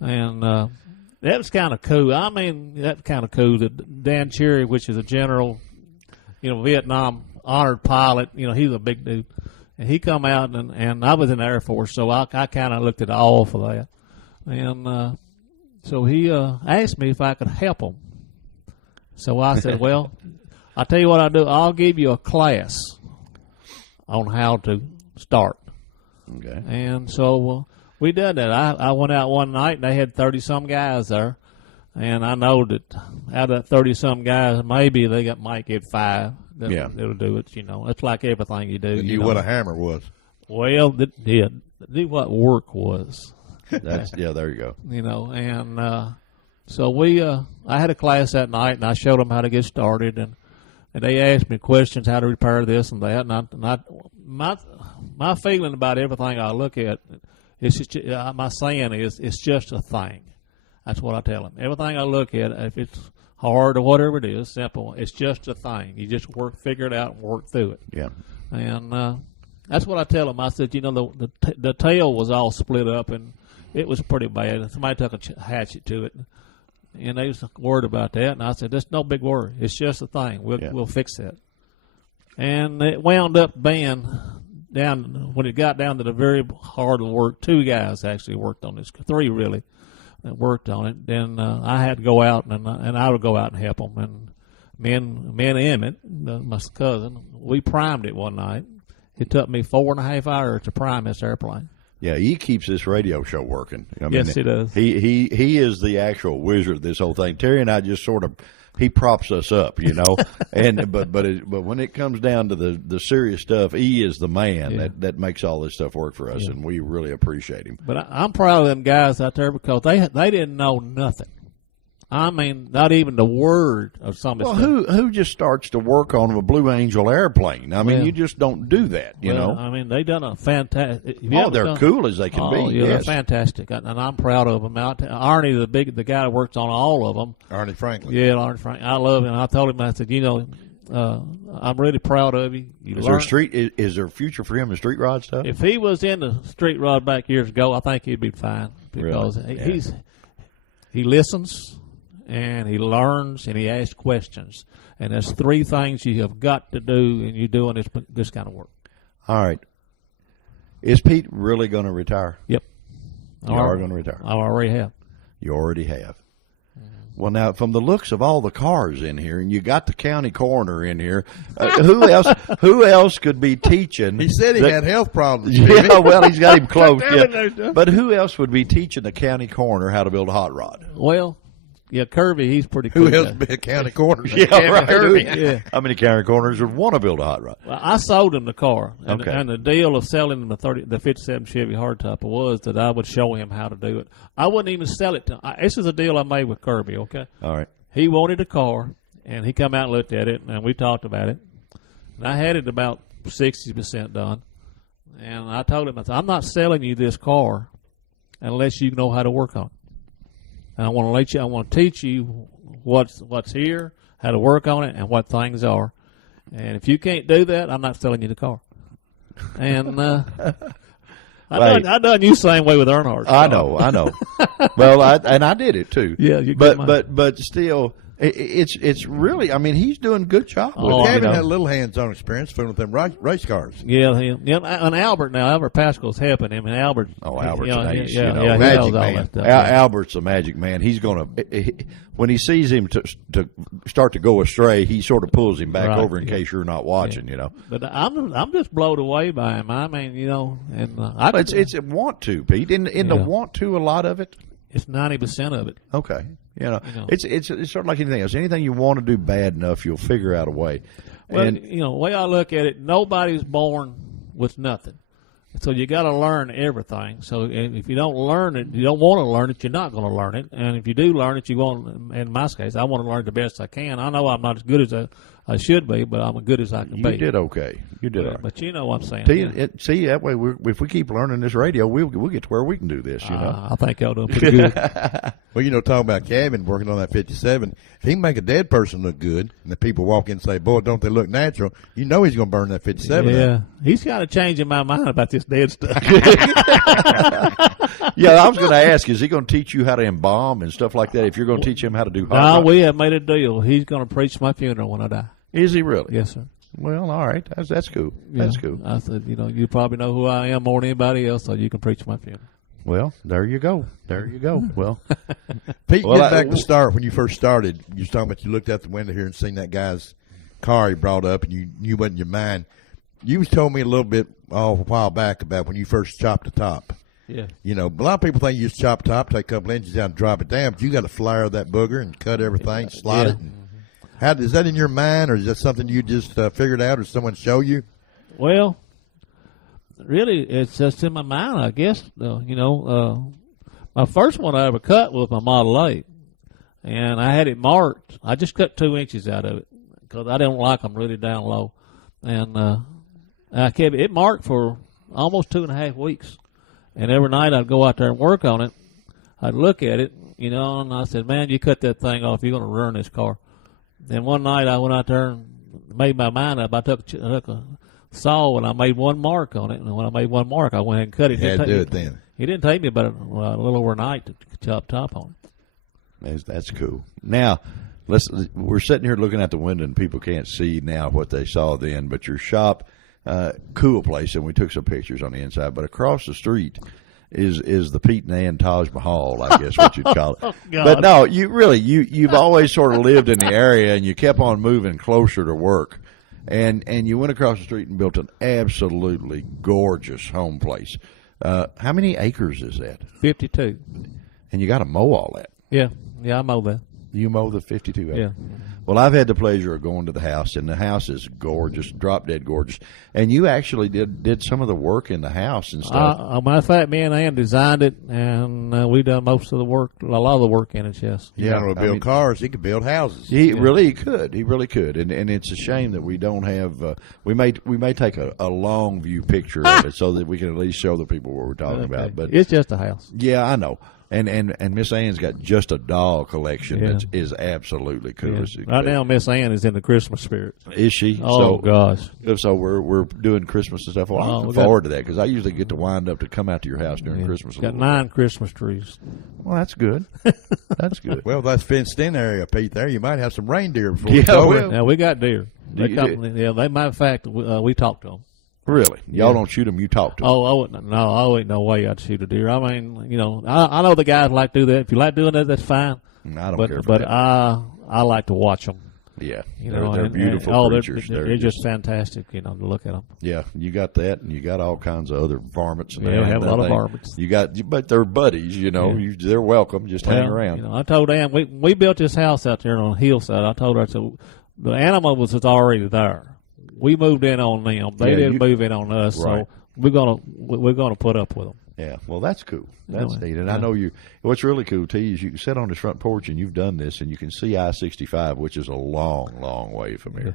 And that was kind of cool. I mean, that's kind of cool that Dan Cherry, which is a general, Vietnam honored pilot, he's a big dude. And he come out, and I was in the Air Force, so I kind of looked at all for that. And so he asked me if I could help him. So I said, well, I'll tell you what I'll do. I'll give you a class on how to start. Okay. And so we did that. I went out one night, and they had 30-some guys there. And I know that out of that 30-some guys, maybe they might get 5. That'll do it. It's like everything you do. And knew what a hammer was. Well, knew what work was. There you go. And so I had a class that night, and I showed them how to get started, and they asked me questions, how to repair this and that. And my feeling about everything I look at, it's just, my saying is, it's just a thing. That's what I tell them. Everything I look at, if it's hard or whatever it is, simple, it's just a thing. You just figure it out and work through it. Yeah. And that's what I tell them. I said, the tail was all split up, and it was pretty bad. Somebody took a hatchet to it, and they was worried about that. And I said, that's no big worry. It's just a thing. We'll fix that. And it wound up being down, when it got down to the very hard work, 2 guys actually worked on this, 3 really, that worked on it. Then I had to go out, and I would go out and help them. And me and Emmett, my cousin, we primed it one night. It took me 4.5 hours to prime this airplane. Yeah, he keeps this radio show working. Yes, he does. He is the actual wizard of this whole thing. Terry and I just sort of, he props us up, and but when it comes down to the serious stuff, he is the man that makes all this stuff work for us, and we really appreciate him. But I'm proud of them guys out there because they didn't know nothing. I mean, not even the word of some of Well, stuff. who just starts to work on a Blue Angel airplane? I mean, you just don't do that, you know. I mean, they done a fantastic. They're cool as they can be. Yeah, they're fantastic, and I'm proud of them. Arnie, the guy that works on all of them. Arnie Franklin. Yeah, Arnie Franklin. I love him. I told him, I said, I'm really proud of you. Is there a future for him in street rod stuff? If he was in the street rod back years ago, I think he'd be fine because he listens. And he learns, and he asks questions. And there's 3 things you have got to do, and you're doing this kind of work. All right. Is Pete really going to retire? Yep. You are going to retire? I already have. You already have. Well, now, from the looks of all the cars in here, and you got the county coroner in here, who else could be teaching? He said he had health problems. Yeah, well, he's got him close. But who else would be teaching the county coroner how to build a hot rod? Well, yeah, Kirby, he's pretty cool. Who else be a county coroner? Yeah, right. Kirby. Yeah. How many county coroners would want to build a hot rod? Well, I sold him the car, and, Okay. and the deal of selling him the 57 Chevy hardtop was that I would show him how to do it. I wouldn't even sell it to him. This is a deal I made with Kirby, okay? All right. He wanted a car, and he come out and looked at it, and we talked about it. And I had it about 60% done. And I told him, I said, I'm not selling you this car unless you know how to work on it. And I want to teach you what's here, how to work on it, and what things are. And if you can't do that, I'm not selling you the car. And I done you same way with Earnhardt. I know. Well, I did it too. Yeah, you but still, it's really. I mean, he's doing a good job with it. Kevin had a little hands-on experience fooling with them race cars. Yeah, and Albert Pascal's helping him, and Albert. Albert's nice. Yeah, he magic knows all man. that stuff. Albert's a magic man. He's gonna when he sees him to start to go astray, he sort of pulls him back over in case you're not watching. You know. But I'm just blown away by him. I mean, and It's a want to, Pete. In the want to, a lot of it. It's 90% of it. Okay. It's sort of like anything else. Anything you want to do bad enough, you'll figure out a way. Well, the way I look at it, nobody's born with nothing. So you got to learn everything. So if you don't learn it, you don't want to learn it, you're not going to learn it. And if you do learn it, you want. In my case, I want to learn the best I can. I know I'm not as good as I should be, but I'm as good as I can be. You did okay. You did all right. But you know what I'm saying. See, that way, if we keep learning this radio, we'll get to where we can do this, you know. I think y'all doing pretty good. Well, talking about Kevin working on that 57, if he can make a dead person look good, and the people walk in and say, boy, don't they look natural, he's going to burn that 57 Yeah. up. He's got to change in my mind about this dead stuff. Yeah, I was going to ask, is he going to teach you how to embalm and stuff like that if you're going to teach him how to do hot No, rod? we have made a deal. He's going to preach my funeral when I die. Is he really? Yes, sir. Well, all right. That's cool. Yeah. That's cool. I said, you probably know who I am more than anybody else, so you can preach my funeral. Well, there you go. There you go. Well, Pete, Well, get back to start. When you first started, you was talking about you looked out the window here and seen that guy's car he brought up, and you knew what in your mind. You was told me a little bit a while back about when you first chopped the top. Yeah. A lot of people think you just chop the top, take a couple inches out, and drop it down, but you got to flare that booger and cut everything, slide it. And is that in your mind, or is that something you just figured out, or someone show you? Well, really, it's just in my mind, I guess. My first one I ever cut was my Model 8, and I had it marked. I just cut 2 inches out of it because I didn't like them really down low, and I kept it marked for almost 2.5 weeks. And every night I'd go out there and work on it. I'd look at it, and I said, "Man, you cut that thing off, you're going to ruin this car." Then one night I went out there and made my mind up. I took a saw and I made one mark on it. And when I made one mark, I went ahead and cut it. You had to do it then. It didn't take me but a little over a night to chop top on it. that's cool. Now, we're sitting here looking out the window, and people can't see now what they saw then. But your shop, cool place, and we took some pictures on the inside. But across the street is the Pete and Ann Taj Mahal, I guess what you'd call it. Oh, God. But no, you've always sort of lived in the area, and you kept on moving closer to work, and you went across the street and built an absolutely gorgeous home place. How many acres is that? 52. And you got to mow all that. Yeah, I mow that. You mow the 52 acres? Yeah. Well, I've had the pleasure of going to the house, and the house is gorgeous, drop dead gorgeous. And you actually did some of the work in the house and stuff. Matter of fact, me and Ann designed it, and we done most of the work, a lot of the work in it, yes. You don't build cars, he could build houses. He really could. He really could. And it's a shame that we don't have. We may take a long view picture of it so that we can at least show the people what we're talking about. But it's just a house. Yeah, I know. And Miss Ann's got just a doll collection that is absolutely cool. Yeah. Right now, Miss Ann is in the Christmas spirit. Is she? Oh, gosh. So we're doing Christmas and stuff. Well, I'm looking forward to that because I usually get to wind up to come out to your house during Christmas. Got 9 Christmas trees. Well, that's good. That's good. Well, that's fenced in area, Pete. There, you might have some reindeer before you go in. Now we got deer. They matter of fact, we talked to them. Really? Y'all don't shoot them, you talk to them. I wouldn't no way I'd shoot a deer. I mean, I know the guys like to do that. If you like doing that, that's fine. I don't care for that. I like to watch them. Yeah, They're beautiful creatures. They're just fantastic, to look at them. Yeah, you got that, and you got all kinds of other varmints. And we have a lot of varmints. But they're buddies, they're welcome. Just hang around. I told Ann, we built this house out there on a hillside. I told her, so the animal was already there. We moved in on them. They didn't move in on us, right. So we're gonna put up with them. Yeah, well, that's cool. That's neat. And I know what's really cool, T, is you can sit on this front porch, and you've done this, and you can see I-65, which is a long, long way from here.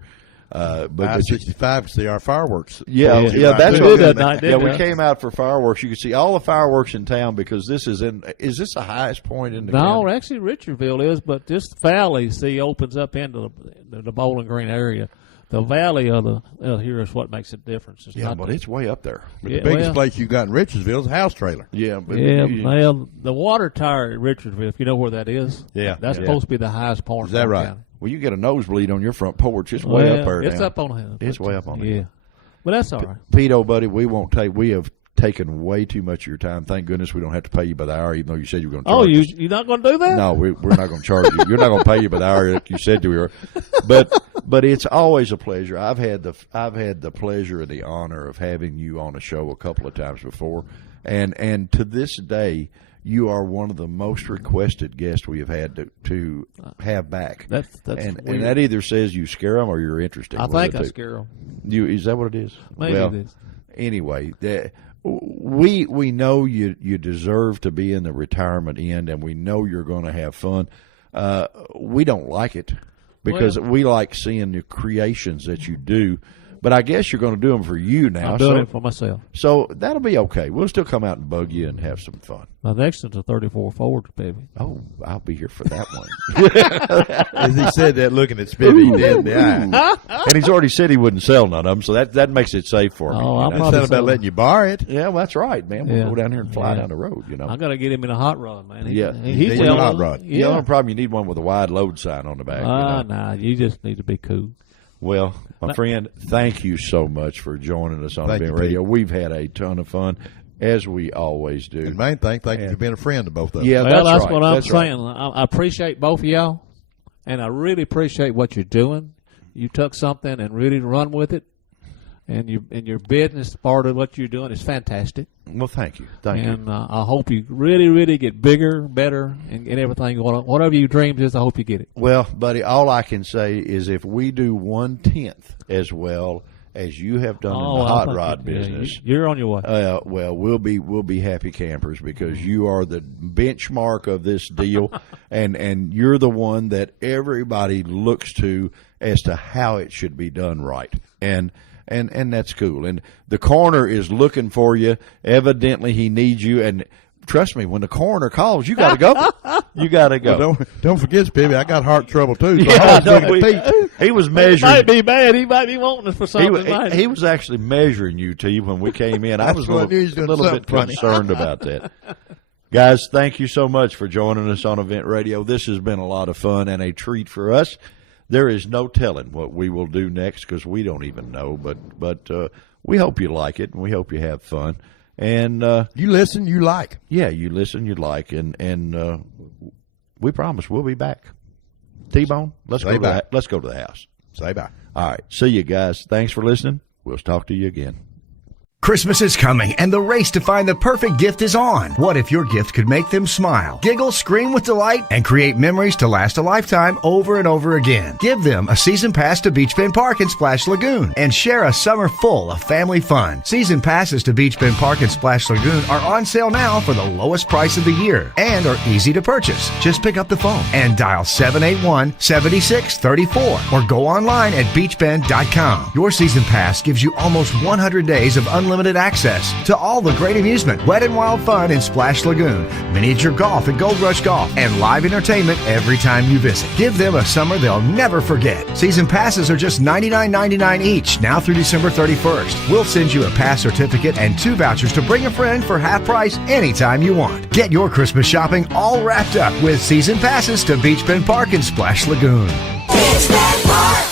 But I-65 can see our fireworks. Yeah, that's what good. Yeah, we came out for fireworks. You can see all the fireworks in town because this is this the highest point in the No, county? actually Richardsville is, but this valley, opens up into the Bowling Green area. The valley of the here is what makes it difference. It's way up there. But the biggest place you got in Richardsville is a house trailer. Yeah, but well, the water tower at Richardsville, if you know where that is, that's supposed to be the highest point. Is that right? County. Well, you get a nosebleed on your front porch. It's way up there. It's now. up on the hill. It's way up on the hill. Yeah, but that's all right. Pete, old buddy, we have taken way too much of your time. Thank goodness we don't have to pay you by the hour, even though you said you were going to charge us. You're not going to do that? No, we're not going to charge you. You're not going to pay you by the hour like you said you were. But it's always a pleasure. I've had the pleasure and the honor of having you on a show a couple of times before, and to this day, you are one of the most requested guests we have had to have back. That's and that either says you scare them or you're interesting. I think I scare them. Is that what it is? Maybe it is. Anyway, we know you deserve to be in the retirement end, and we know you're going to have fun. We don't like it. because we like seeing the creations that you do. But I guess you're going to do them for you now. I'm doing it for myself. So that'll be okay. We'll still come out and bug you and have some fun. My next one's a 34 Ford, baby. Oh, I'll be here for that one. As he said that, looking at Spivvy, he did in the eye. And he's already said he wouldn't sell none of them, so that makes it safe for me. Oh, I'm That's probably not about letting you borrow it. Yeah, well, that's right, man. We'll Yeah. go down here and fly Yeah. down the road, you know. I'm gonna get him in a hot rod, man. Yeah. he's Need a yellow. hot rod. The Yeah. only problem, you need one with a wide load sign on the back. Nah, you just need to be cool. Well, my friend, thank you so much for joining us on Thank Event you, Radio. Pete. We've had a ton of fun, as we always do. And main thing, thank you for being a friend to both of us. Yeah, Well, that's right. what I'm That's right. saying. I appreciate both of y'all, and I really appreciate what you're doing. You took something and really run with it, and your business part of what you're doing is fantastic. Well, thank you. Thank you. And I hope you really, really get bigger, better, and get everything going on. Whatever your dreams is, I hope you get it. Well, buddy, all I can say is if we do 1/10 as well as you have done in the I hot think rod yeah, business, you're on your way. well, we'll be happy campers because you are the benchmark of this deal, and you're the one that everybody looks to as to how it should be done right, and that's cool. And the coroner is looking for you. Evidently, he needs you, and trust me, when the coroner calls, you got to go. You got to go. Well, don't forget, Spivvy, I got heart trouble too. So Yeah, I was I know. looking at Pete. He was He measuring. might be bad. He might be wanting us for He, something. wa- he was actually measuring you, T, when we came in. I was a That's what I knew he was doing little bit something funny. concerned about that. Guys, thank you so much for joining us on Event Radio. This has been a lot of fun and a treat for us. There is no telling what we will do next because we don't even know, but we hope you like it and we hope you have fun. And You listen, you like. yeah, you listen, you like, and we promise we'll be back. T-Bone, let's Say bye. let's go to the house. Say bye. All right, see you guys. Thanks for listening. We'll talk to you again. Christmas is coming, and the race to find the perfect gift is on. What if your gift could make them smile, giggle, scream with delight, and create memories to last a lifetime over and over again? Give them a season pass to Beach Bend Park and Splash Lagoon and share a summer full of family fun. Season passes to Beach Bend Park and Splash Lagoon are on sale now for the lowest price of the year and are easy to purchase. Just pick up the phone and dial 781-7634 or go online at beachbend.com. Your season pass gives you almost 100 days of unlimited access to all the great amusement, wet and wild fun in Splash Lagoon, miniature golf at Gold Rush Golf, and live entertainment every time you visit. Give them a summer they'll never forget. Season passes are just $99.99 each, now through December 31st. We'll send you a pass certificate and 2 vouchers to bring a friend for half price anytime you want. Get your Christmas shopping all wrapped up with season passes to Beach Bend Park and Splash Lagoon. Beach Bend Park.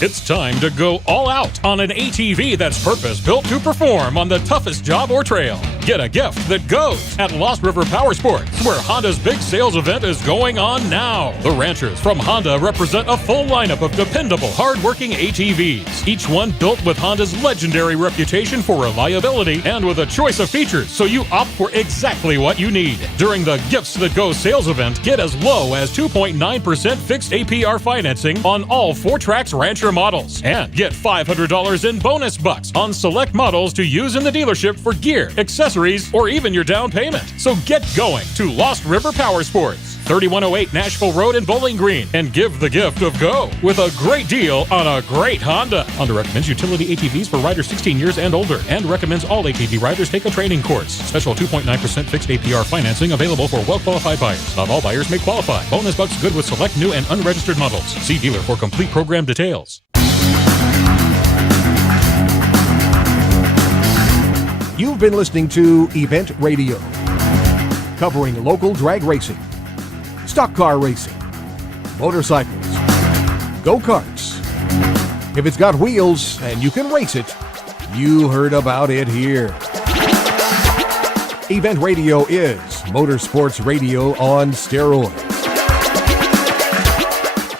It's time to go all out on an ATV that's purpose-built to perform on the toughest job or trail. Get a gift that goes at Lost River Power Sports, where Honda's big sales event is going on now. The ranchers from Honda represent a full lineup of dependable, hard-working ATVs, each one built with Honda's legendary reputation for reliability and with a choice of features, so you opt for exactly what you need. During the Gifts That Go sales event, get as low as 2.9% fixed APR financing on all 4Trax Rancher models and get $500 in bonus bucks on select models to use in the dealership for gear, accessories, or even your down payment. So get going to Lost River Power Sports, 3108 Nashville Road in Bowling Green, and give the gift of go with a great deal on a great Honda. Honda recommends utility ATVs for riders 16 years and older and recommends all ATV riders take a training course. Special 2.9% fixed APR financing available for well-qualified buyers. Not all buyers may qualify. Bonus bucks good with select new and unregistered models. See dealer for complete program details. You've been listening to Event Radio, covering local drag racing, stock car racing, motorcycles, go-karts. If it's got wheels and you can race it, you heard about it here. Event Radio is motorsports radio on steroids.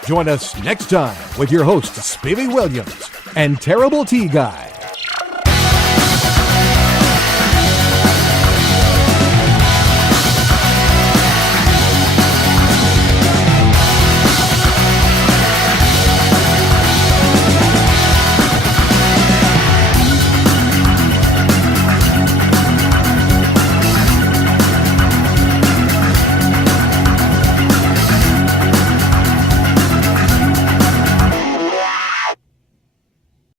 Join us next time with your hosts, Spivvy Williams and Terrible T Guy.